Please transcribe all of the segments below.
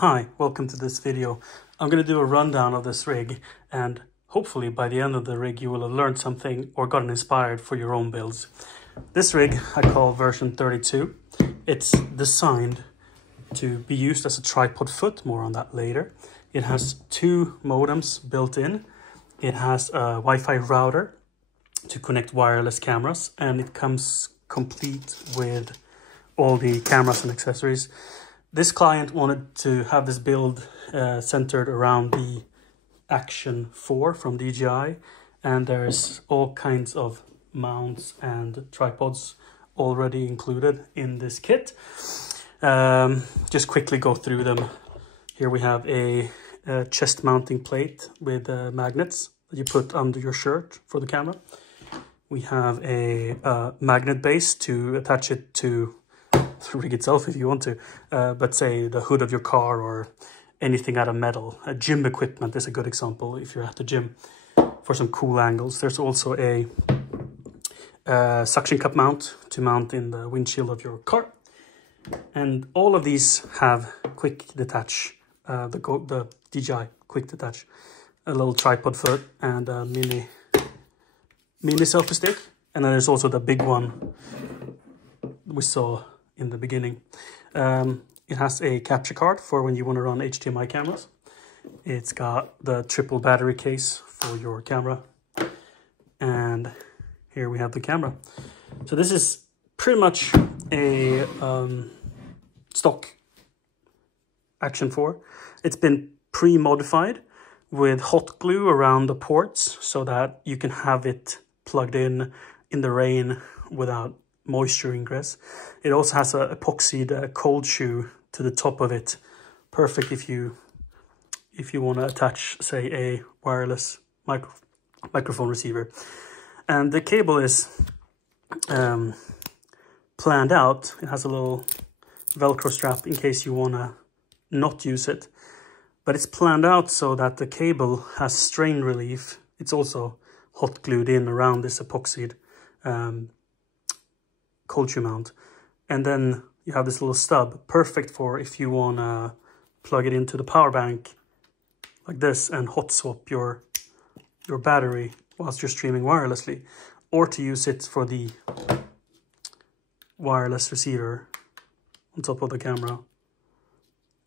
Hi, welcome to this video. I'm going to do a rundown of this rig, and hopefully by the end of the rig you will have learned something or gotten inspired for your own builds. This rig I call version 32. It's designed to be used as a tripod foot, more on that later. It has two modems built in. It has a Wi-Fi router to connect wireless cameras, and it comes complete with all the cameras and accessories. This client wanted to have this build centered around the Action 4 from Dji, and there's all kinds of mounts and tripods already included in this kit. Just quickly go through them. Here we have a chest mounting plate with magnets that you put under your shirt for the camera. We have a magnet base to attach it to the rig itself if you want to, but say the hood of your car or anything out of metal. Gym equipment is a good example if you're at the gym for some cool angles. There's also a suction cup mount to mount in the windshield of your car. And all of these have quick detach, the Dji quick detach, a little tripod foot and a mini selfie stick. And then there's also the big one we saw in the beginning. It has a capture card for when you want to run HDMI cameras. It's got the triple battery case for your camera. And here we have the camera. So this is pretty much a stock Action 4. It's been pre-modified with hot glue around the ports so that you can have it plugged in the rain without moisture ingress. It also has an epoxied cold shoe to the top of it. Perfect if you want to attach, say, a wireless microphone receiver. And the cable is planned out. It has a little Velcro strap in case you want to not use it. But it's planned out so that the cable has strain relief. It's also hot glued in around this epoxied cold shoe mount. And then you have this little stub, perfect for if you want to plug it into the power bank like this and hot swap your battery whilst you're streaming wirelessly, or to use it for the wireless receiver on top of the camera.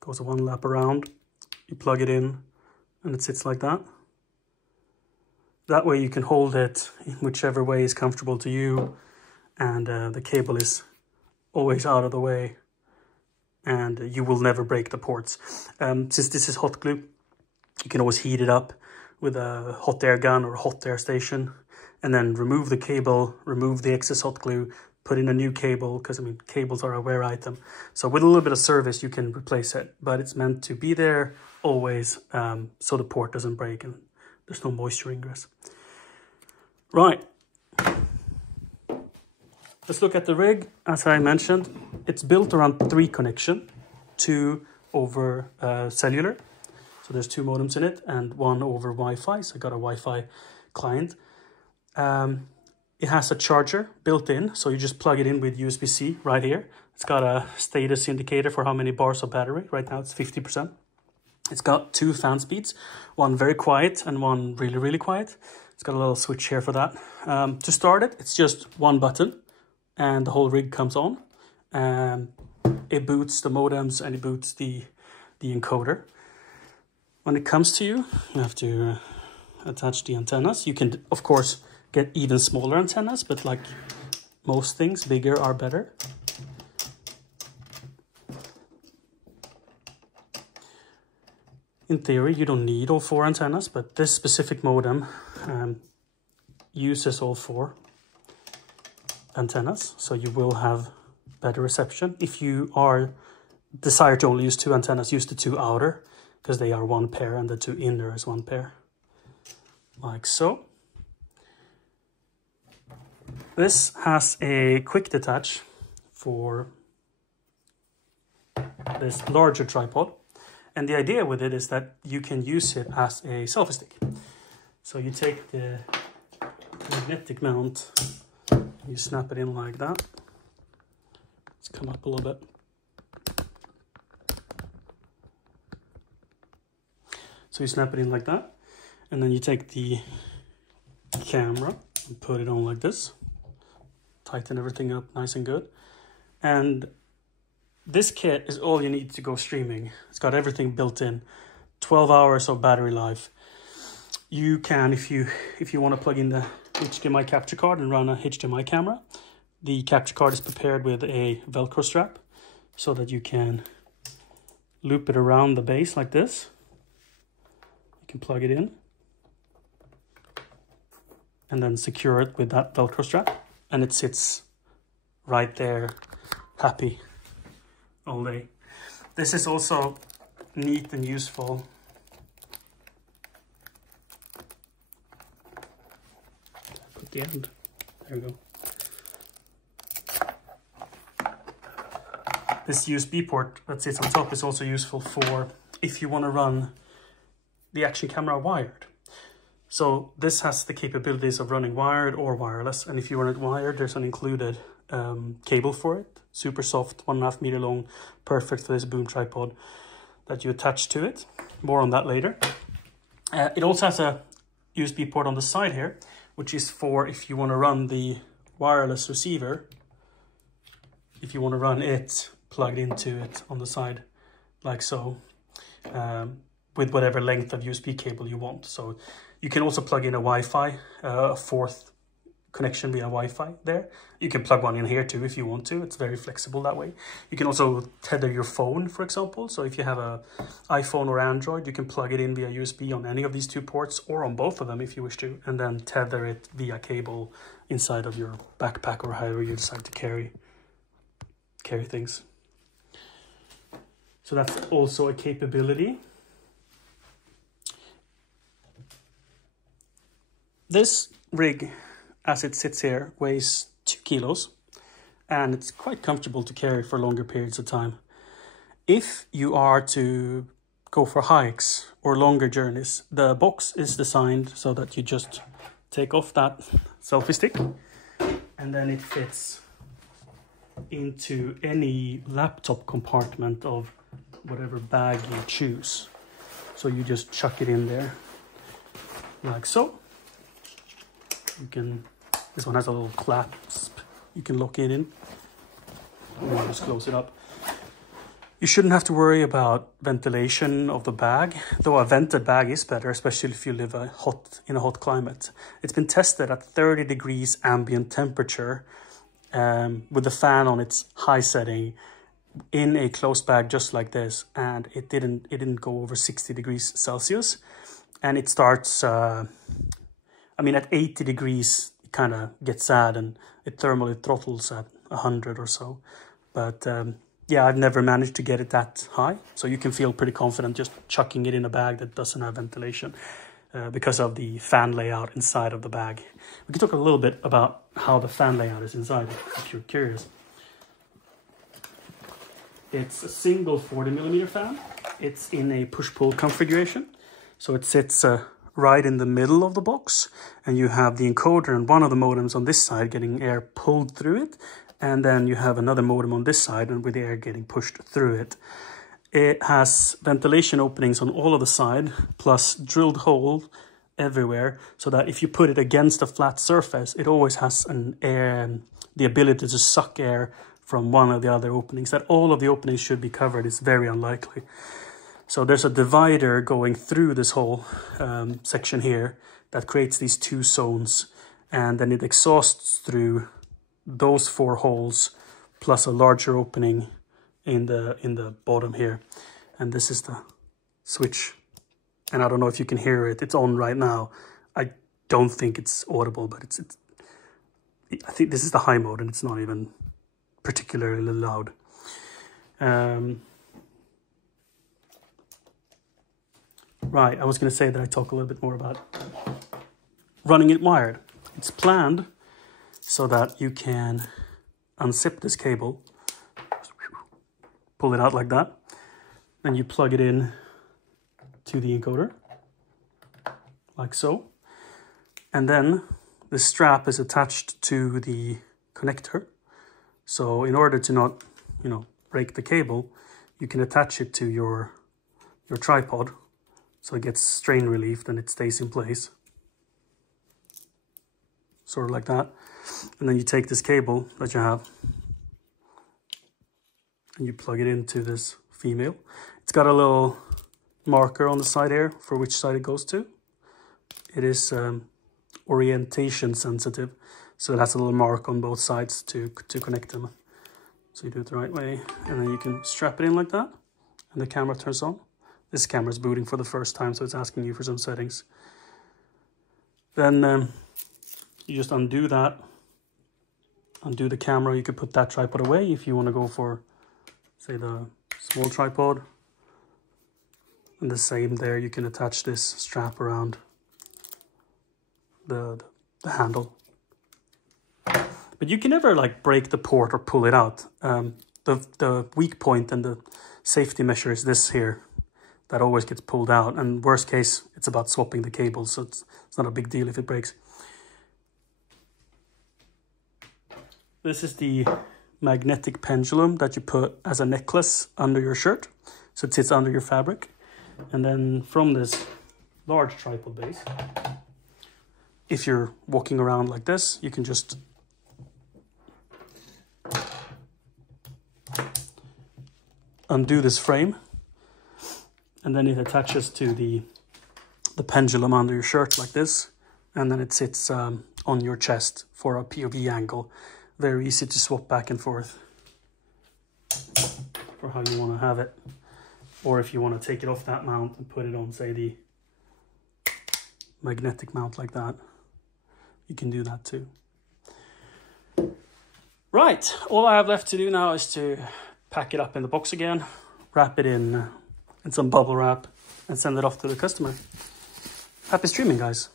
Goes one lap around, you plug it in, and it sits like that. That way you can hold it in whichever way is comfortable to you, and the cable is always out of the way, and you will never break the ports. Since this is hot glue, you can always heat it up with a hot air gun or a hot air station, and then remove the cable, remove the excess hot glue, put in a new cable, because I mean cables are a wear item. So with a little bit of service you can replace it, but it's meant to be there always, so the port doesn't break and there's no moisture ingress. Right. Let's look at the rig. As I mentioned, it's built around 3 connection, 2 over cellular. So there's 2 modems in it and 1 over Wi-Fi. So I got a Wi-Fi client. It has a charger built in. So you just plug it in with USB-C right here. It's got a status indicator for how many bars of battery. Right now it's 50%. It's got 2 fan speeds, one very quiet and one really, really quiet. It's got a little switch here for that. To start it, it's just 1 button, and the whole rig comes on. It boots the modems and it boots the encoder. When it comes to you have to attach the antennas. You can, of course, get even smaller antennas, but like most things, bigger are better. In theory, you don't need all 4 antennas, but this specific modem uses all 4 antennas, so you will have better reception. If you desire to only use 2 antennas, use the 2 outer, because they are 1 pair and the 2 inner is 1 pair, like so. This has a quick detach for this larger tripod, and the idea with it is that you can use it as a selfie stick. So you take the magnetic mount, you snap it in like that. Let's come up a little bit. So you snap it in like that, and then you take the camera and put it on like this. Tighten everything up nice and good. And this kit is all you need to go streaming. It's got everything built in. 12 hours of battery life. You can, if you want to plug in the HDMI capture card and run a HDMI camera, the capture card is prepared with a Velcro strap so that you can loop it around the base like this. You can plug it in and then secure it with that Velcro strap, and it sits right there, happy all day. This is also neat and useful. Put the end, there we go. This USB port that sits on top is also useful for if you want to run the Action camera wired. So this has the capabilities of running wired or wireless, and if you run it wired, there's an included cable for it, super soft, 1.5 meter long, perfect for this boom tripod that you attach to it. More on that later. It also has a USB port on the side here, which is for if you want to run the wireless receiver, if you want to run it plugged into it on the side like so, with whatever length of USB cable you want. So you can also plug in a Wi-Fi, a fourth connection via Wi-Fi there. You can plug one in here too if you want to. It's very flexible that way. You can also tether your phone, for example. So if you have a iPhone or Android, you can plug it in via USB on any of these two ports or on both of them if you wish to, and then tether it via cable inside of your backpack or however you decide to carry things. So that's also a capability. This rig, as it sits here, weighs 2 kilos, and it's quite comfortable to carry for longer periods of time. If you are to go for hikes or longer journeys, the box is designed so that you just take off that selfie stick, and then it fits into any laptop compartment of whatever bag you choose. So you just chuck it in there like so. You can, this one has a little clasp, you can lock it in, and then just close it up. You shouldn't have to worry about ventilation of the bag, though a vented bag is better, especially if you live in a hot climate. It's been tested at 30 degrees ambient temperature with the fan on its high setting in a closed bag just like this, and it didn't go over 60 degrees Celsius, and it starts I mean, at 80 degrees, it kind of gets sad and it thermally throttles at 100 or so. But yeah, I've never managed to get it that high. So you can feel pretty confident just chucking it in a bag that doesn't have ventilation because of the fan layout inside of the bag. We can talk a little bit about how the fan layout is inside, if you're curious. It's a single 40mm fan. It's in a push-pull configuration. So it sits right in the middle of the box, and you have the encoder and one of the modems on this side getting air pulled through it, and then you have another modem on this side and with the air getting pushed through it. It has ventilation openings on all of the side, plus drilled hole everywhere, so that if you put it against a flat surface, it always has the ability to suck air from one of the other openings. That all of the openings should be covered is very unlikely. So there's a divider going through this whole section here that creates these two zones, and then it exhausts through those 4 holes plus a larger opening in the bottom here. And this is the switch, and I don't know if you can hear it. It's on right now. I don't think it's audible, but I think this is the high mode, and it's not even particularly loud. Right, I was going to say that I talk a little bit more about running it wired. It's planned so that you can unzip this cable, pull it out like that, and you plug it in to the encoder, like so. And then the strap is attached to the connector. So in order to not, break the cable, you can attach it to your tripod, so it gets strain relieved and it stays in place. Sort of like that. And then you take this cable that you have and you plug it into this female. It's got a little marker on the side here for which side it goes to. It is orientation sensitive, so it has a little mark on both sides to connect them. So you do it the right way, and then you can strap it in like that, and the camera turns on. This camera is booting for the first time, so it's asking you for some settings. Then you just undo that, undo the camera. You could put that tripod away if you want to go for, say, the small tripod. And the same there, you can attach this strap around the handle. But you can never like break the port or pull it out. The weak point and the safety measure is this here. That always gets pulled out. And worst case, it's about swapping the cables. So it's not a big deal if it breaks. This is the magnetic pendulum that you put as a necklace under your shirt. So it sits under your fabric. And then from this large tripod base, if you're walking around like this, you can just undo this frame, and then it attaches to the pendulum under your shirt like this, and then it sits on your chest for a POV angle. Very easy to swap back and forth for how you want to have it. Or if you want to take it off that mount and put it on, say, the magnetic mount like that, you can do that too. Right, all I have left to do now is to pack it up in the box again, wrap it in some bubble wrap, and send it off to the customer. Happy streaming, guys.